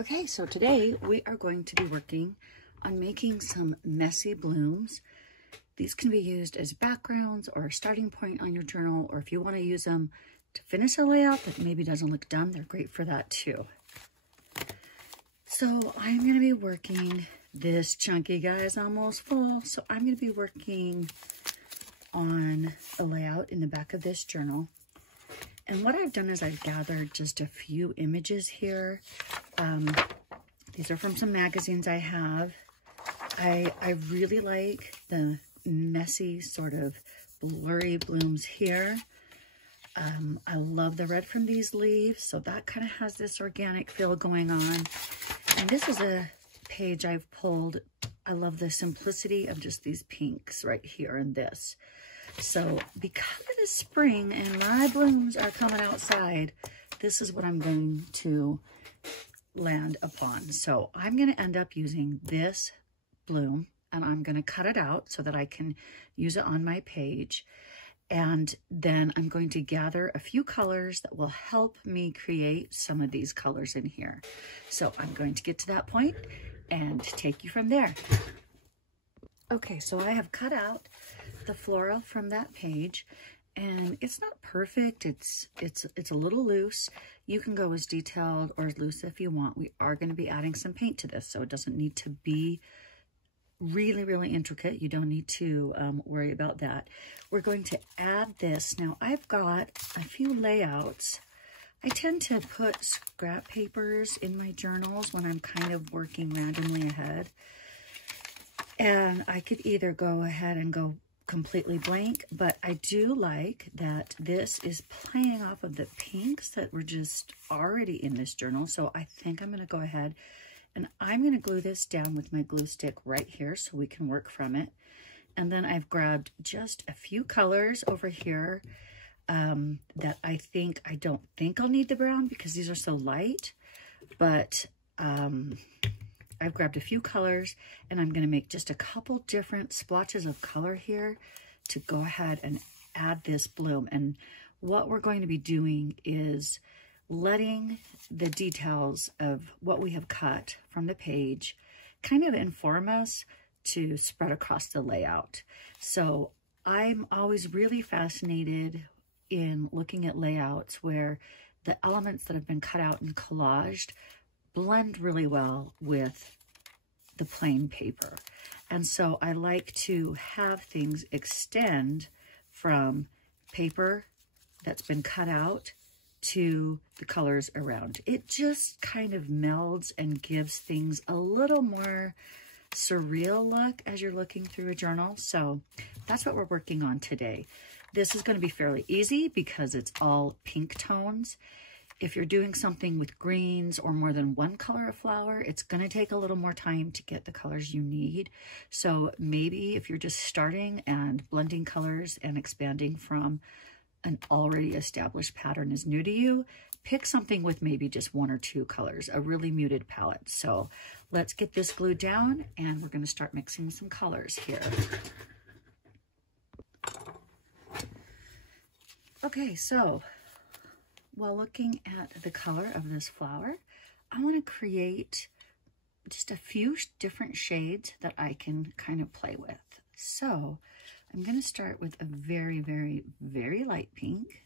Okay, so today we are going to be working on making some messy blooms. These can be used as backgrounds or a starting point on your journal, or if you want to use them to finish a layout that maybe doesn't look done, they're great for that too. So I'm going to be working, this chunky guy is almost full, so I'm going to be working on a layout in the back of this journal. And what I've done is I've gathered just a few images here. These are from some magazines I have. I really like the messy sort of blurry blooms here. I love the red from these leaves, so that kind of has this organic feel going on. And this is a page I've pulled. I love the simplicity of just these pinks right here in this. So because it is spring and my blooms are coming outside, this is what I'm going to land upon. So I'm going to end up using this bloom and I'm going to cut it out so that I can use it on my page. And then I'm going to gather a few colors that will help me create some of these colors in here. So I'm going to get to that point and take you from there. Okay, so I have cut out the floral from that page, and it's not perfect. It's a little loose. You can go as detailed or as loose if you want. We are going to be adding some paint to this, so it doesn't need to be really, really intricate. You don't need to worry about that. We're going to add this. Now, I've got a few layouts. I tend to put scrap papers in my journals when I'm kind of working randomly ahead. And I could either go ahead and go completely blank, but I do like that this is playing off of the pinks that were just already in this journal. So I think I'm going to go ahead and I'm going to glue this down with my glue stick right here so we can work from it. And then I've grabbed just a few colors over here that I don't think I'll need the brown because these are so light, but I've grabbed a few colors and I'm going to make just a couple different splotches of color here to go ahead and add this bloom. And what we're going to be doing is letting the details of what we have cut from the page kind of inform us to spread across the layout. So I'm always really fascinated in looking at layouts where the elements that have been cut out and collaged blend really well with the plain paper. And so I like to have things extend from paper that's been cut out to the colors around. It just kind of melds and gives things a little more surreal look as you're looking through a journal. So that's what we're working on today. This is going to be fairly easy because it's all pink tones. If you're doing something with greens or more than one color of flower, it's going to take a little more time to get the colors you need. So maybe if you're just starting and blending colors and expanding from an already established pattern is new to you, pick something with maybe just one or two colors, a really muted palette. So let's get this glued down and we're going to start mixing some colors here. Okay, so while looking at the color of this flower, I want to create just a few different shades that I can kind of play with. So I'm going to start with a very, very, very light pink.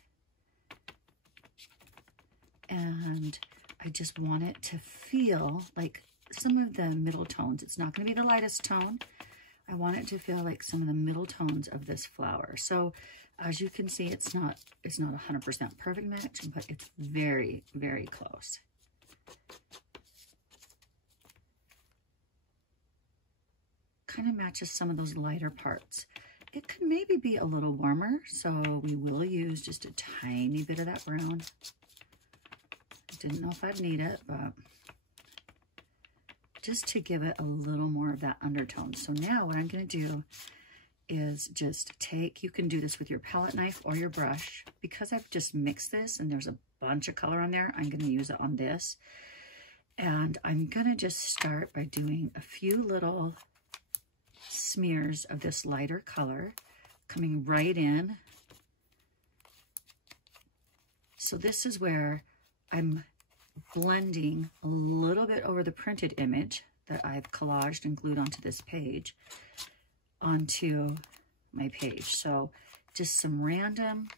And I just want it to feel like some of the middle tones. It's not going to be the lightest tone. I want it to feel like some of the middle tones of this flower. So as you can see, it's not 100% perfect match, but it's very, very close. Kind of matches some of those lighter parts. It could maybe be a little warmer, so we will use just a tiny bit of that brown. I didn't know if I'd need it, but just to give it a little more of that undertone. So now what I'm going to do is just take, you can do this with your palette knife or your brush. Because I've just mixed this and there's a bunch of color on there, I'm going to use it on this. And I'm going to just start by doing a few little smears of this lighter color coming right in. So this is where I'm blending a little bit over the printed image that I've collaged and glued onto this page, onto my page. So just some random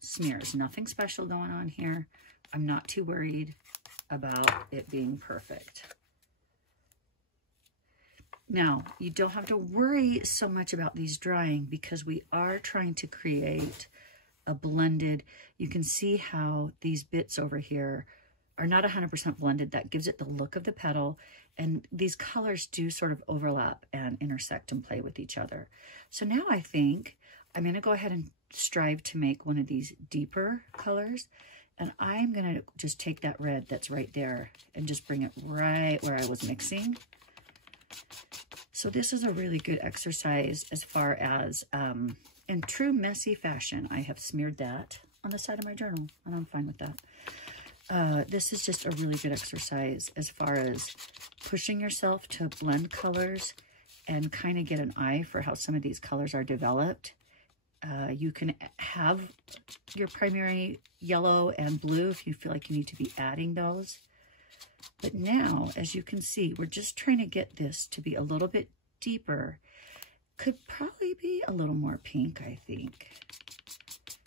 smears, nothing special going on here. I'm not too worried about it being perfect. Now, you don't have to worry so much about these drying because we are trying to create a blended. You can see how these bits over here are not 100% blended. That gives it the look of the petal. And these colors do sort of overlap and intersect and play with each other. So now I think I'm going to go ahead and strive to make one of these deeper colors. And I'm going to just take that red that's right there and just bring it right where I was mixing. So this is a really good exercise as far as, in true messy fashion, I have smeared that on the side of my journal, and I'm fine with that. This is just a really good exercise as far as pushing yourself to blend colors and kind of get an eye for how some of these colors are developed. You can have your primary yellow and blue if you feel like you need to be adding those. But now, as you can see, we're just trying to get this to be a little bit deeper. Could probably be a little more pink, I think.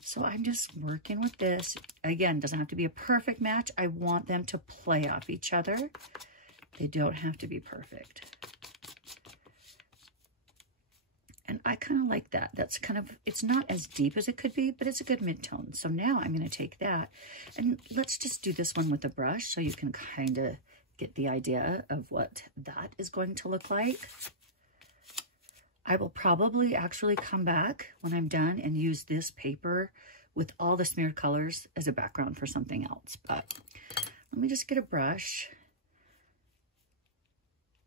So I'm just working with this. Again, doesn't have to be a perfect match. I want them to play off each other. They don't have to be perfect. And I kind of like that. That's kind of, it's not as deep as it could be, but it's a good mid-tone. So now I'm going to take that and let's just do this one with a brush so you can kind of get the idea of what that is going to look like. I will probably actually come back when I'm done and use this paper with all the smeared colors as a background for something else. But let me just get a brush.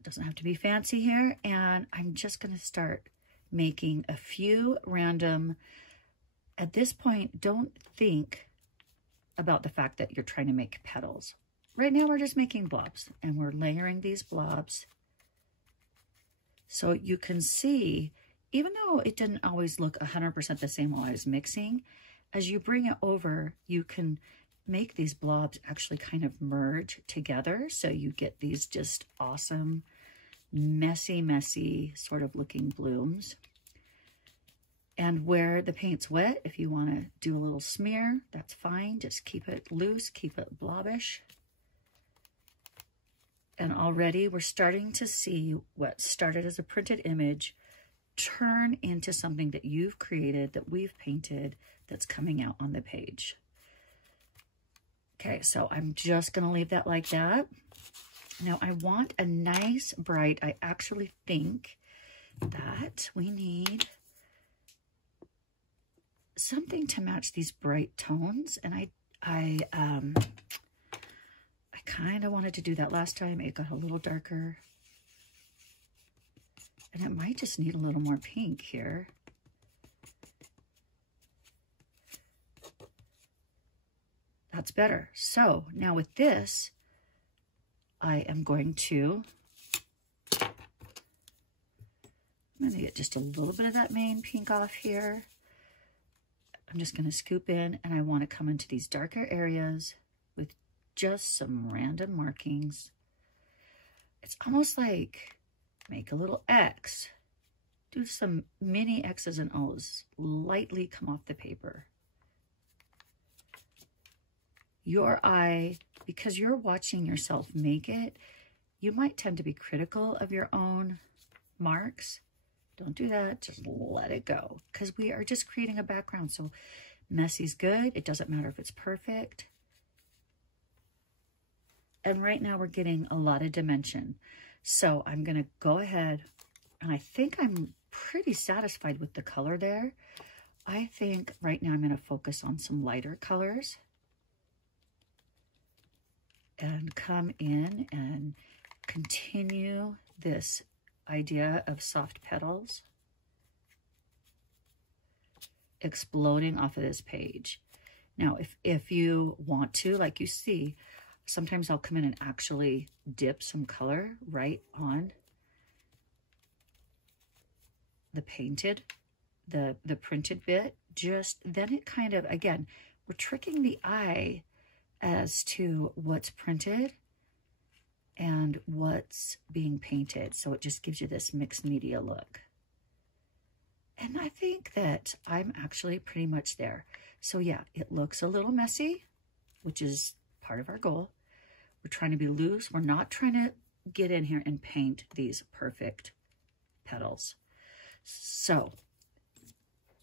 Doesn't have to be fancy here. And I'm just going to start making a few random, at this point, don't think about the fact that you're trying to make petals. Right now, we're just making blobs, and we're layering these blobs. So you can see, even though it didn't always look 100% the same while I was mixing, as you bring it over, you can make these blobs actually kind of merge together. So you get these just awesome, messy sort of looking blooms. And where the paint's wet, if you want to do a little smear, that's fine. Just keep it loose, keep it blobbish. And already we're starting to see what started as a printed image turn into something that you've created, that we've painted, that's coming out on the page. Okay, so I'm just going to leave that like that. Now I want a nice bright, I actually think that we need something to match these bright tones. And I kind of wanted to do that last time. It got a little darker. And it might just need a little more pink here. That's better. So now with this, I am going to get just a little bit of that main pink off here. I'm just going to scoop in, and I want to come into these darker areas with just some random markings. It's almost like make a little X. Do some mini X's and O's. Lightly come off the paper. Your eye, because you're watching yourself make it, you might tend to be critical of your own marks. Don't do that. Just let it go, because we are just creating a background. So messy's good. It doesn't matter if it's perfect. And right now we're getting a lot of dimension. So I'm going to go ahead, and I think I'm pretty satisfied with the color there. I think right now I'm going to focus on some lighter colors and come in and continue this idea of soft petals exploding off of this page. Now, if you want to, like you see, sometimes I'll come in and actually dip some color right on the painted, the printed bit. Just then it kind of, again, we're tricking the eye as to what's printed and what's being painted. So it just gives you this mixed media look. And I think that I'm actually pretty much there. So yeah, it looks a little messy, which is part of our goal. We're trying to be loose. We're not trying to get in here and paint these perfect petals. So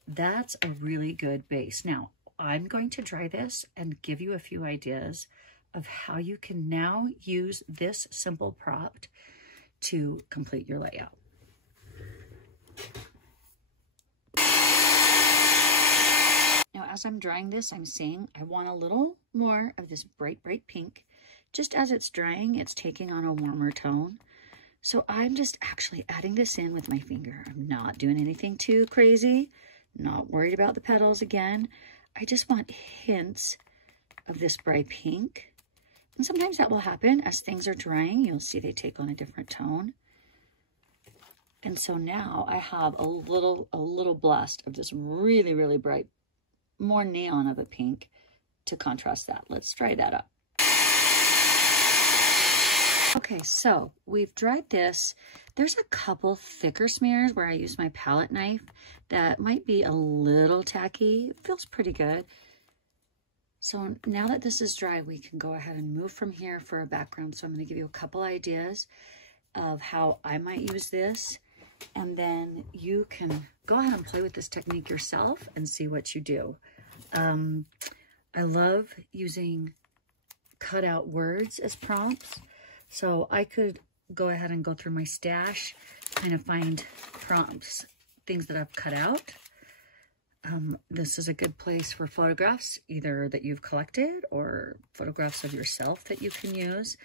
that's a really good base. Now, I'm going to dry this and give you a few ideas of how you can now use this simple prop to complete your layout. Now, as I'm drying this, I'm seeing I want a little more of this bright, bright pink. Just as it's drying, it's taking on a warmer tone. So I'm just actually adding this in with my finger. I'm not doing anything too crazy. Not worried about the petals again. I just want hints of this bright pink. And sometimes that will happen as things are drying. You'll see they take on a different tone. And so now I have a little blast of this really, really bright, more neon of a pink to contrast that. Let's dry that up. Okay, so we've dried this. There's a couple thicker smears where I use my palette knife that might be a little tacky. It feels pretty good. So now that this is dry, we can go ahead and move from here for a background. So I'm going to give you a couple ideas of how I might use this. And then you can go ahead and play with this technique yourself and see what you do. I love using cutout words as prompts. So I could go ahead and go through my stash, kind of find prompts, things that I've cut out. This is a good place for photographs, either that you've collected or photographs of yourself that you can use.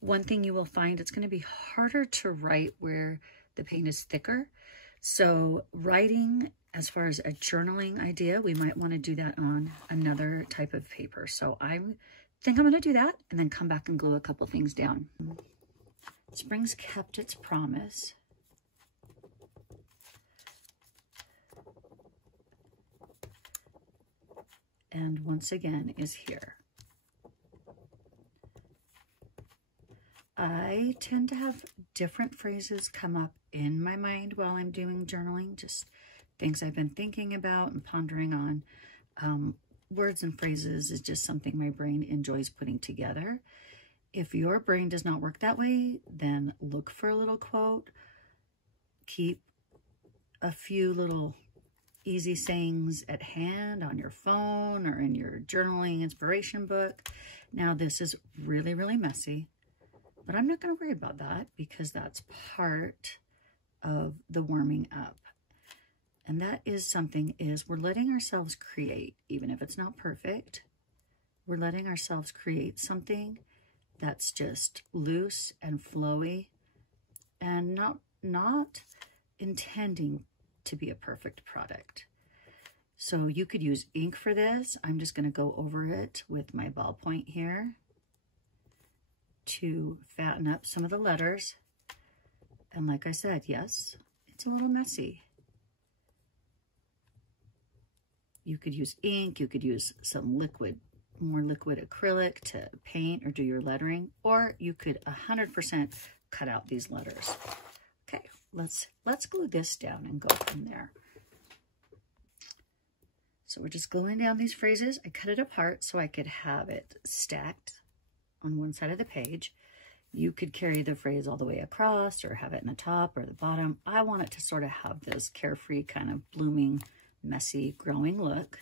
One thing you will find, it's going to be harder to write where the paint is thicker. So writing, as far as a journaling idea, we might want to do that on another type of paper. So I think I'm going to do that and then come back and glue a couple things down. Spring's kept its promise. And once again is here. I tend to have different phrases come up in my mind while I'm doing journaling, just things I've been thinking about and pondering on. Words and phrases is just something my brain enjoys putting together. If your brain does not work that way, then look for a little quote. Keep a few little easy sayings at hand on your phone or in your journaling inspiration book. Now, this is really, really messy, but I'm not going to worry about that because that's part of the warming up. And that is something is we're letting ourselves create, even if it's not perfect, we're letting ourselves create something that's just loose and flowy and not intending to be a perfect product. So you could use ink for this. I'm just going to go over it with my ballpoint here to fatten up some of the letters. And like I said, yes, it's a little messy. You could use ink, you could use some liquid, more liquid acrylic to paint or do your lettering, or you could 100% cut out these letters. Okay, let's glue this down and go from there. So we're just gluing down these phrases. I cut it apart so I could have it stacked on one side of the page. You could carry the phrase all the way across or have it in the top or the bottom. I want it to sort of have this carefree kind of blooming, messy, growing look.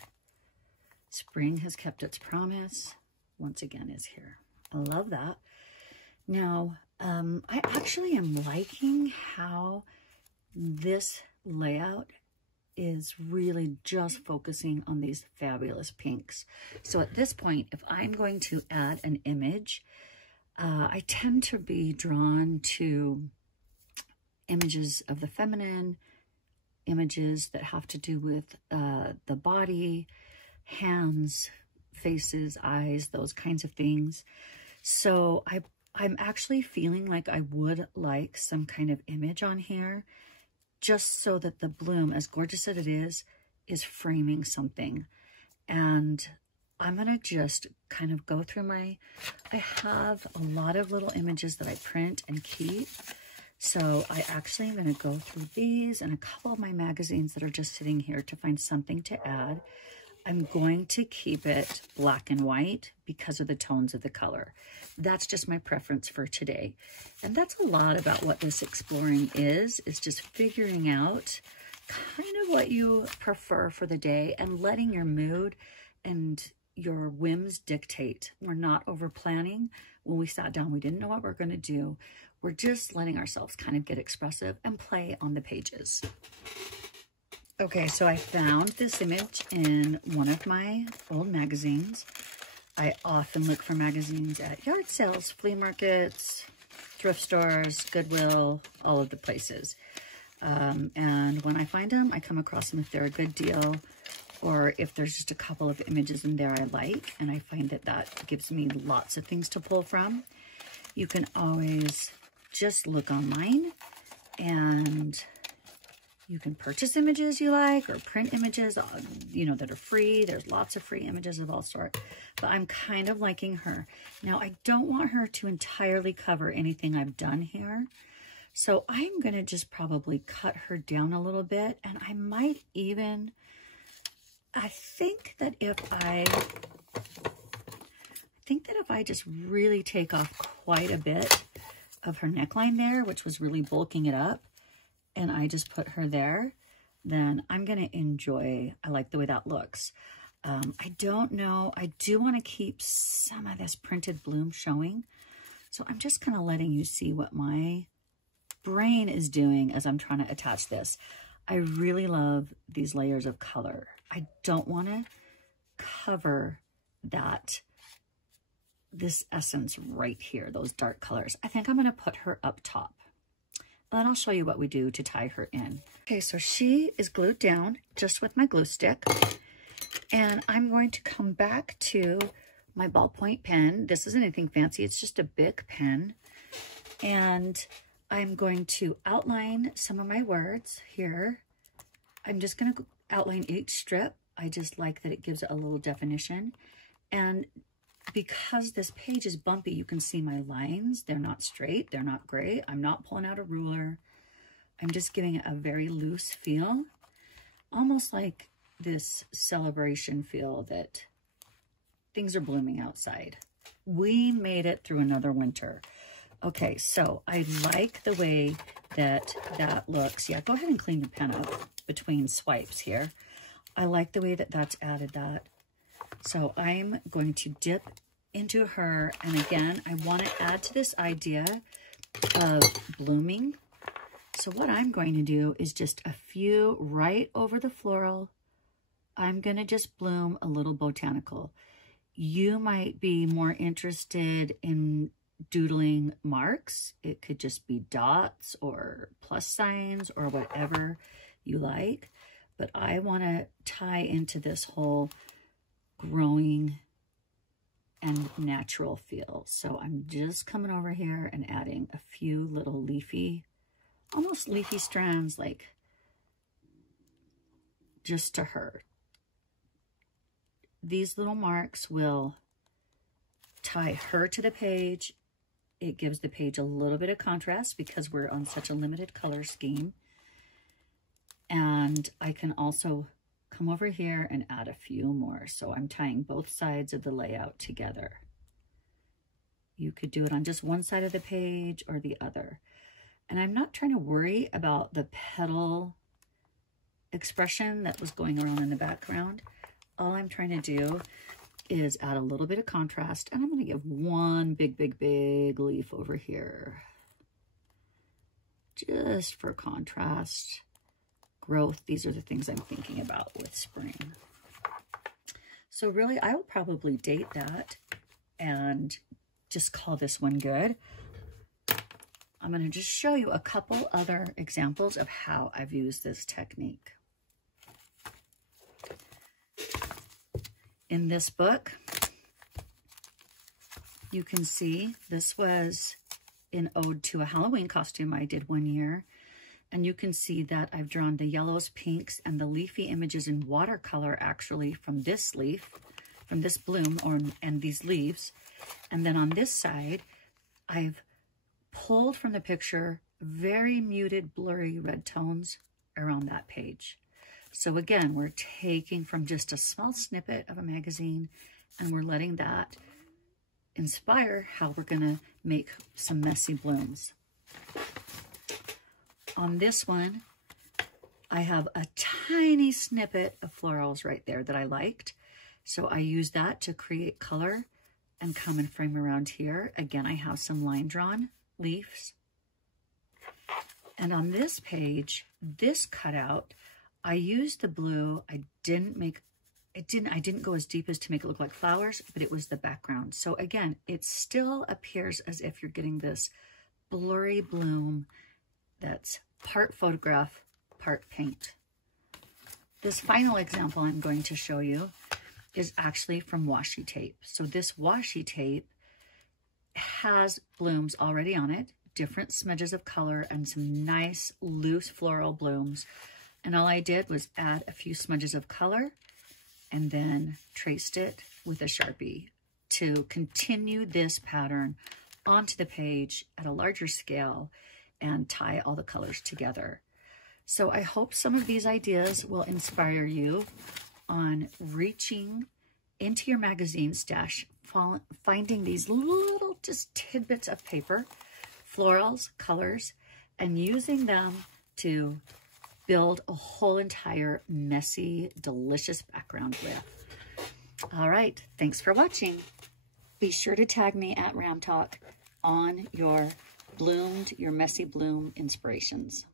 Spring has kept its promise. Once again is here. I love that. Now, I actually am liking how this layout is really just focusing on these fabulous pinks. So at this point, if I'm going to add an image, I tend to be drawn to images of the feminine, images that have to do with the body, hands, faces, eyes, those kinds of things. So I'm actually feeling like I would like some kind of image on here, just so that the bloom, as gorgeous as it is framing something. And I'm going to just kind of go through I have a lot of little images that I print and keep. So I actually am going to go through these and a couple of my magazines that are just sitting here to find something to add. I'm going to keep it black and white because of the tones of the color. That's just my preference for today. And that's a lot about what this exploring is just figuring out kind of what you prefer for the day and letting your mood and your whims dictate. We're not over planning. When we sat down, we didn't know what we're going to do. We're just letting ourselves kind of get expressive and play on the pages. Okay, so I found this image in one of my old magazines. I often look for magazines at yard sales, flea markets, thrift stores, Goodwill, all of the places. And when I find them, I come across them if they're a good deal, or if there's just a couple of images in there I like, and I find that that gives me lots of things to pull from. You can always just look online, and you can purchase images you like, or print images, you know, that are free. There's lots of free images of all sorts, but I'm kind of liking her. Now, I don't want her to entirely cover anything I've done here. So I'm going to just probably cut her down a little bit, and I might even, I think that if I just really take off quite a bit of her neckline there, which was really bulking it up, and I just put her there, then I'm going to enjoy, I like the way that looks. I don't know, I do want to keep some of this printed bloom showing, so I'm just kind of letting you see what my brain is doing as I'm trying to attach this. I really love these layers of color. I don't want to cover this essence right here, those dark colors. I think I'm going to put her up top. And then I'll show you what we do to tie her in. Okay, so she is glued down just with my glue stick. And I'm going to come back to my ballpoint pen. This isn't anything fancy, it's just a Bic pen. And I'm going to outline some of my words here. I'm just going to outline each strip. I just like that it gives it a little definition. And because this page is bumpy, you can see my lines. They're not straight. They're not gray. I'm not pulling out a ruler. I'm just giving it a very loose feel, almost like this celebration feel that things are blooming outside. We made it through another winter. Okay, so I like the way that that looks. Yeah, go ahead and clean your pen up between swipes here. I like the way that that's added that. So I'm going to dip into her, and again, I want to add to this idea of blooming. So what I'm going to do is just a few right over the floral. I'm going to just bloom a little botanical. You might be more interested in doodling marks. It could just be dots or plus signs or whatever you like. But I want to tie into this whole growing and natural feel. So I'm just coming over here and adding a few little leafy, almost leafy strands, like just to her. These little marks will tie her to the page. It gives the page a little bit of contrast because we're on such a limited color scheme. And I can also come over here and add a few more. So I'm tying both sides of the layout together. You could do it on just one side of the page or the other. And I'm not trying to worry about the petal expression that was going around in the background. All I'm trying to do is add a little bit of contrast, and I'm going to give one big leaf over here. Just for contrast. Growth, these are the things I'm thinking about with spring. So really, I will probably date that and just call this one good. I'm going to just show you a couple other examples of how I've used this technique. In this book, you can see this was an ode to a Halloween costume I did one year. And you can see that I've drawn the yellows, pinks, and the leafy images in watercolor actually from this leaf from this bloom and these leaves. And then on this side, I've pulled from the picture very muted, blurry red tones around that page. So again, we're taking from just a small snippet of a magazine and we're letting that inspire how we're gonna make some messy blooms. On this one, I have a tiny snippet of florals right there that I liked. So I use that to create color and come and frame around here. Again, I have some line drawn leaves. And on this page, this cutout, I used the blue. I didn't go as deep as to make it look like flowers, but it was the background. So again, it still appears as if you're getting this blurry bloom that's part photograph, part paint. This final example I'm going to show you is actually from washi tape. So this washi tape has blooms already on it, different smudges of color and some nice loose floral blooms. And all I did was add a few smudges of color and then traced it with a Sharpie to continue this pattern onto the page at a larger scale and tie all the colors together. So I hope some of these ideas will inspire you on reaching into your magazine stash, finding these little just tidbits of paper, florals, colors, and using them to build a whole entire messy, delicious background with. All right, thanks for watching. Be sure to tag me at Ram Talk on your messy bloom inspirations.